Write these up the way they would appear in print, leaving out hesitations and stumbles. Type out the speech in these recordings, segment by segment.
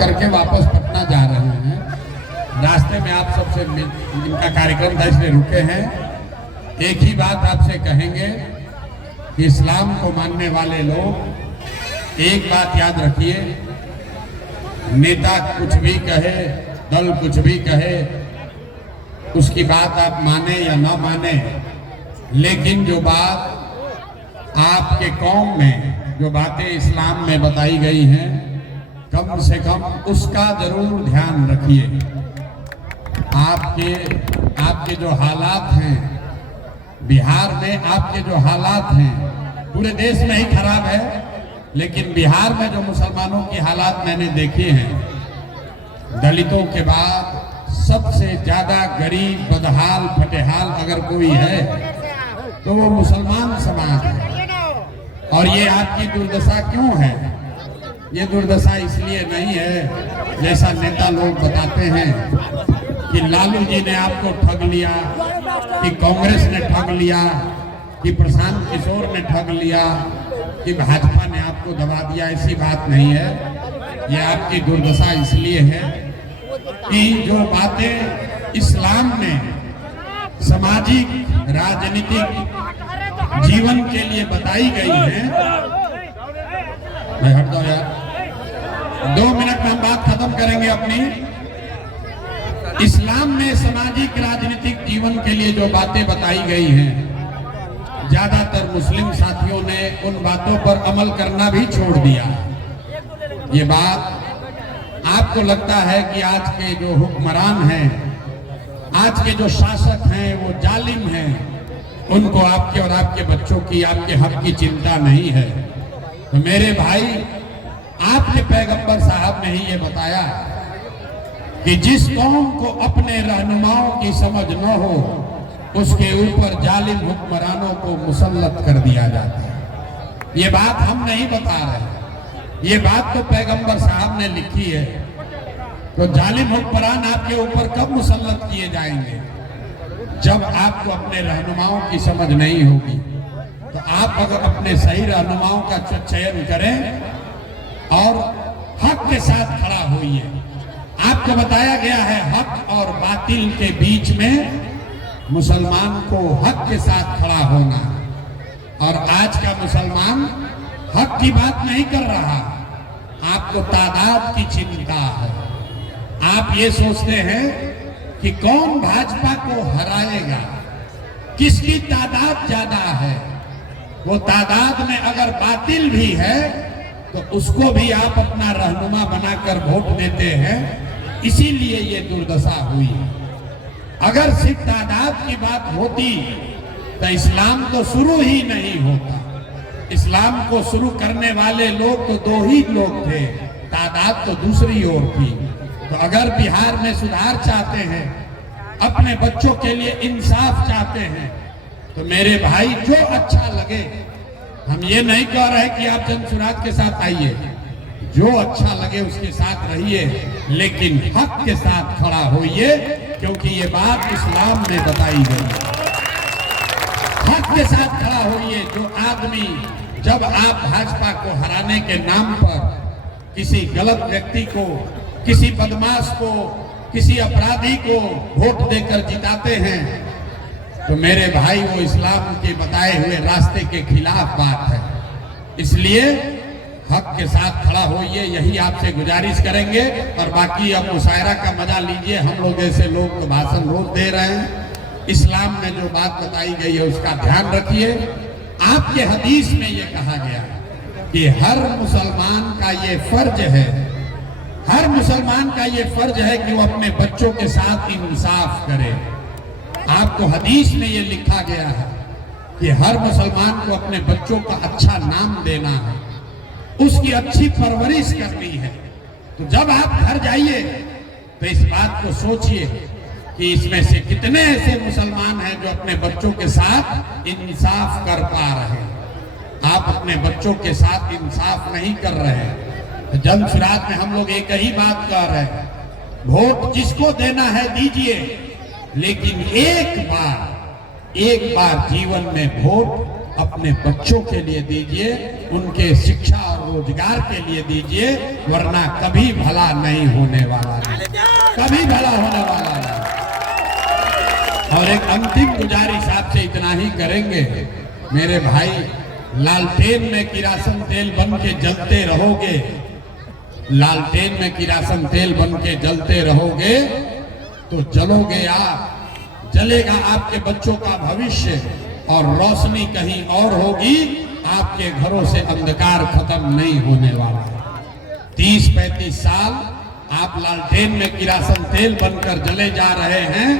करके वापस पटना जा रहे हैं। रास्ते में आप सबसे इनका कार्यक्रम था इसलिए रुके हैं। एक ही बात आपसे कहेंगे कि इस्लाम को मानने वाले लोग एक बात याद रखिए, नेता कुछ भी कहे, दल कुछ भी कहे, उसकी बात आप माने या ना माने, लेकिन जो बात आपके कौम में जो बातें इस्लाम में बताई गई हैं, कम से कम उसका जरूर ध्यान रखिए। आपके जो हालात हैं बिहार में, आपके जो हालात हैं पूरे देश में ही खराब है, लेकिन बिहार में जो मुसलमानों की हालात मैंने देखे हैं, दलितों के बाद सबसे ज्यादा गरीब, बदहाल, फटेहाल अगर कोई है तो वो मुसलमान समाज है। और ये आपकी दुर्दशा क्यों है? ये दुर्दशा इसलिए नहीं है जैसा नेता लोग बताते हैं कि लालू जी ने आपको ठग लिया, कि कांग्रेस ने ठग लिया, कि प्रशांत किशोर ने ठग लिया, कि भाजपा ने आपको दबा दिया। ऐसी बात नहीं है। ये आपकी दुर्दशा इसलिए है कि जो बातें इस्लाम में सामाजिक, राजनीतिक जीवन के लिए बताई गई हैं, मैं हट जाओ यार, 2 मिनट में हम बात खत्म करेंगे अपनी। इस्लाम में सामाजिक, राजनीतिक जीवन के लिए जो बातें बताई गई हैं, ज्यादातर मुस्लिम साथियों ने उन बातों पर अमल करना भी छोड़ दिया। ये बात आपको लगता है कि आज के जो हुक्मरान हैं, आज के जो शासक हैं वो जालिम हैं, उनको आपके और आपके बच्चों की, आपके हक की चिंता नहीं है। तो मेरे भाई, आपके पैगंबर साहब ने ही ये बताया कि जिस कौम को अपने रहनुमाओं की समझ न हो, उसके ऊपर जालिम हुक्मरानों को मुसल्लत कर दिया जाता है। ये बात हम नहीं बता रहे, ये बात तो पैगंबर साहब ने लिखी है। तो जालिम हुक्मरान आपके ऊपर कब मुसल्लत किए जाएंगे? जब आपको अपने रहनुमाओं की समझ नहीं होगी। तो आप अगर अपने सही रहनुमाओं का चयन करें और हक के साथ खड़ा होइए। आपको बताया गया है हक और बातिल के बीच में मुसलमान को हक के साथ खड़ा होना। और आज का मुसलमान हक की बात नहीं कर रहा, आपको तादाद की चिंता है। आप ये सोचते हैं कि कौन भाजपा को हराएगा, किसकी तादाद ज्यादा है। वो तादाद में अगर बातिल भी है तो उसको भी आप अपना रहनुमा बनाकर वोट देते हैं। इसीलिए ये दुर्दशा हुई। अगर सिर्फ तादाद की बात होती तो इस्लाम तो शुरू ही नहीं होता। इस्लाम को शुरू करने वाले लोग तो 2 ही लोग थे, तादाद तो दूसरी ओर थी। तो अगर बिहार में सुधार चाहते हैं, अपने बच्चों के लिए इंसाफ चाहते हैं, तो मेरे भाई जो अच्छा लगे, हम ये नहीं कह रहे कि आप जनसुराज के साथ आइए, जो अच्छा लगे उसके साथ रहिए, लेकिन हक के साथ खड़ा होइए, क्योंकि ये बात इस्लाम में बताई गई है। हक के साथ खड़ा होइए। जो आदमी, जब आप भाजपा को हराने के नाम पर किसी गलत व्यक्ति को, किसी बदमाश को, किसी अपराधी को वोट देकर जिताते हैं, तो मेरे भाई वो इस्लाम के बताए हुए रास्ते के खिलाफ बात है। इसलिए हक के साथ खड़ा होइए, यही आपसे गुजारिश करेंगे। और बाकी अब मुशायरा का मजा लीजिए। हम लोग ऐसे लोग तो भाषण रोज दे रहे हैं। इस्लाम में जो बात बताई गई है उसका ध्यान रखिए। आपके हदीस में ये कहा गया कि हर मुसलमान का ये फर्ज है, हर मुसलमान का ये फर्ज है कि वो अपने बच्चों के साथ इंसाफ करे। आपको हदीस में ये लिखा गया है कि हर मुसलमान को अपने बच्चों का अच्छा नाम देना है, उसकी अच्छी परवरिश करनी है। तो जब आप घर जाइए तो इस बात को सोचिए कि इसमें से कितने ऐसे मुसलमान हैं जो अपने बच्चों के साथ इंसाफ कर पा रहे हैं। आप अपने बच्चों के साथ इंसाफ नहीं कर रहे हैं। तो जनसुराज में हम लोग एक ही बात कह रहे हैं, वोट जिसको देना है दीजिए, लेकिन एक बार जीवन में वोट अपने बच्चों के लिए दीजिए, उनके शिक्षा और रोजगार के लिए दीजिए, वरना कभी भला नहीं होने वाला है, कभी भला होने वाला है। और एक अंतिम गुजारिश आपसे इतना ही करेंगे, मेरे भाई, लालटेन में किरासन तेल बन के जलते रहोगे, लालटेन में किरासन तेल बन के जलते रहोगे तो जलोगे आप, जलेगा आपके बच्चों का भविष्य, और रोशनी कहीं और होगी, आपके घरों से अंधकार खत्म नहीं होने वाला है। 30-35 साल आप लालटेन में किरासन तेल बनकर जले जा रहे हैं,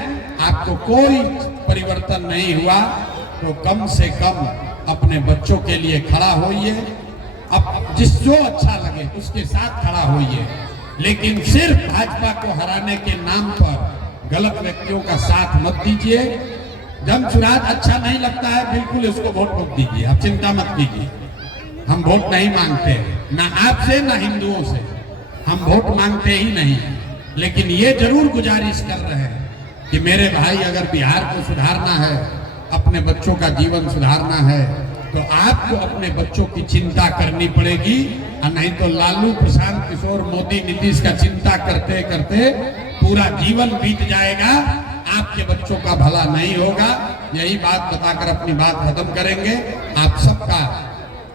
आपको कोई परिवर्तन नहीं हुआ, तो कम से कम अपने बच्चों के लिए खड़ा होइए, अब जो अच्छा लगे उसके साथ खड़ा होइए, लेकिन सिर्फ भाजपा को हराने के नाम पर गलत व्यक्तियों का साथ मत दीजिए। जमशुराद अच्छा नहीं लगता है, बिल्कुल इसको वोट मत दीजिए, आप चिंता मत कीजिए। हम वोट नहीं मांगते, ना आपसे ना हिंदुओं से, हम वोट मांगते ही नहीं। लेकिन ये जरूर गुजारिश कर रहे हैं कि मेरे भाई, अगर बिहार को सुधारना है, अपने बच्चों का जीवन सुधारना है, तो आपको अपने बच्चों की चिंता करनी पड़ेगी, और नहीं तो लालू, प्रशांत किशोर, मोदी, नीतीश का चिंता करते करते पूरा जीवन बीत जाएगा, आपके बच्चों का भला नहीं होगा। यही बात बताकर अपनी बात खत्म करेंगे। आप सबका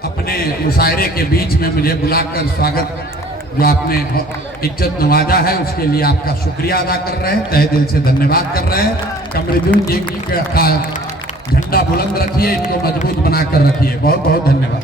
अपने मुशायरे के बीच में मुझे बुलाकर स्वागत, जो आपने इज्जत नवाजा है, उसके लिए आपका शुक्रिया अदा कर रहे हैं, तहे दिल से धन्यवाद कर रहे हैं। कमरुद्दीन जी का झंडा बुलंद रखिए, इनको मजबूत बनाकर रखिए। बहुत बहुत धन्यवाद।